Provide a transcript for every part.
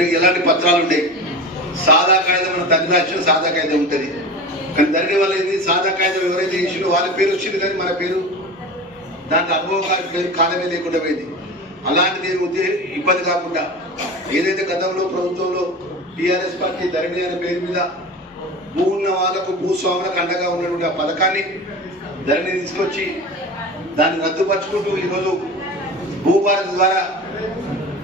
దానికి ఎలాంటి పత్రాలు ఉంటాయి. సాదా కాగితం మన తండ్రి రాసిన సాదా కాగితం ఉంటుంది, కానీ ధరణి వల్ల ఏంది సాదా కాగితం ఎవరైతే చేసిండో వాళ్ళ పేరు వచ్చింది, కానీ మన పేరు దాంట్లో అనుభవకారి పేరు కాలమే లేకుండా పోయింది. అలాంటిది ఇబ్బంది కాకుండా ఏదైతే గతంలో ప్రభుత్వంలో టీఆర్ఎస్ పార్టీ ధరణి అనే పేరు మీద భూ ఉన్న వాళ్ళకు భూస్వాములకు అండగా ఉన్నటువంటి ఆ పథకాన్ని ధరణి తీసుకొచ్చి దాన్ని రద్దుపరుచుకుంటూ ఈరోజు భూభారతి ద్వారా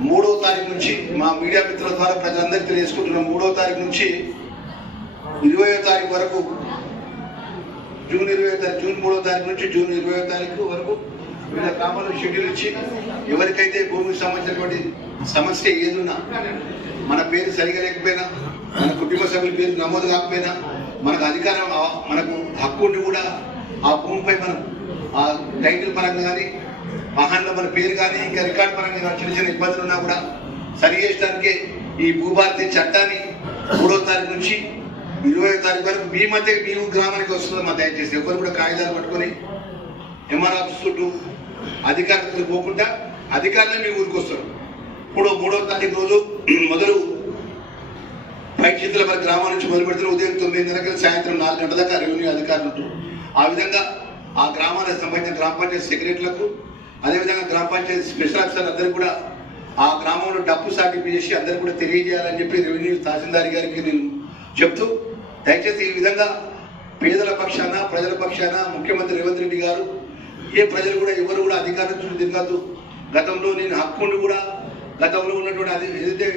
3వ తారీఖు నుంచి మా మీడియా మిత్రుల ద్వారా ప్రజలందరికీ తెలియజేసుకుంటున్నాం. 3వ తారీఖు నుంచి 20వ తారీఖు వరకు, జూన్ 3వ తారీఖు నుంచి జూన్ 20వ తారీఖు వరకు వివిధ గ్రామాలకు షెడ్యూల్ ఇచ్చి ఎవరికైతే భూమికి సంబంధించినటువంటి సమస్య ఏదున్నా, మన పేరు సరిగా లేకపోయినా, మన కుటుంబ సభ్యుల పేరు నమోదు కాకపోయినా, మనకు అధికారం మనకు హక్కు ఉండి కూడా ఆ భూమిపై మనం ఆ టైటిల్ పరంగా కానీ వాహనంలో మన పేరు కానీ ఇంకా రికార్డు పరంగా చిన్న చిన్న ఇబ్బందులు ఉన్నా కూడా సరి చేయడానికే ఈ భూభారతి చట్టాన్ని 3వ తారీఖు నుంచి 20వ తారీఖు వరకు మీ మధ్య మీ గ్రామానికి వస్తుందమ్మా. దయచేసి ఎవరు కూడా కాగితాలు పట్టుకొని ఎంఆర్ ఆఫీస్ చుట్టూ అధికారులు పోకుండా అధికారులే మీ ఊరికి వస్తారు. ఇప్పుడు 3వ తారీఖు రోజు మొదలు పైచింతల గ్రామం నుంచి మొదలు పెడుతున్న ఉదయం 9 గంటలకు సాయంత్రం 4 గంటల దాకా రెవెన్యూ అధికారులు ఉంటారు. ఆ విధంగా ఆ గ్రామానికి సంబంధించిన గ్రామ పంచాయతీ సెక్రటరీలకు, అదేవిధంగా గ్రామ పంచాయతీ స్పెషల్ ఆఫీసర్లు అందరూ కూడా ఆ గ్రామంలో డబ్బు సాటింపు చేసి అందరూ కూడా తెలియజేయాలని చెప్పి రెవెన్యూ తహసీల్దార్ గారికి నేను చెప్తూ, దయచేసి ఈ విధంగా పేదల పక్షాన ప్రజల పక్షాన ముఖ్యమంత్రి రేవంత్ రెడ్డి గారు ఏ ప్రజలు కూడా ఎవరు కూడా అధికారుల చుట్టూ తిరగద్దు. గతంలో నేను హక్కుండి కూడా గతంలో ఉన్నటువంటి ఏదైతే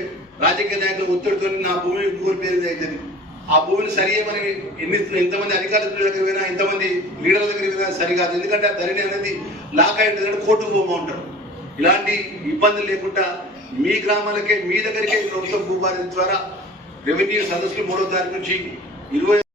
రాజకీయ నాయకుల ఒత్తిడితో నా భూమి ఇంకోరి పేరు అవుతుంది, ఆ భూమిని సరియమని ఎంతమంది అధికారుల దగ్గర పోయినా, ఎంతమంది లీడర్ల దగ్గర పోయినా సరికాదు. ఎందుకంటే ఆ ధరణి అనేది లాక్ అయి ఉంటుంది, కోర్టుకు పోమంటారు. ఇలాంటి ఇబ్బందులు లేకుండా మీ గ్రామాలకే మీ దగ్గరికే ప్రభుత్వం భూభారతి ద్వారా రెవెన్యూ సదస్సులు 3వ తారీఖు నుంచి 20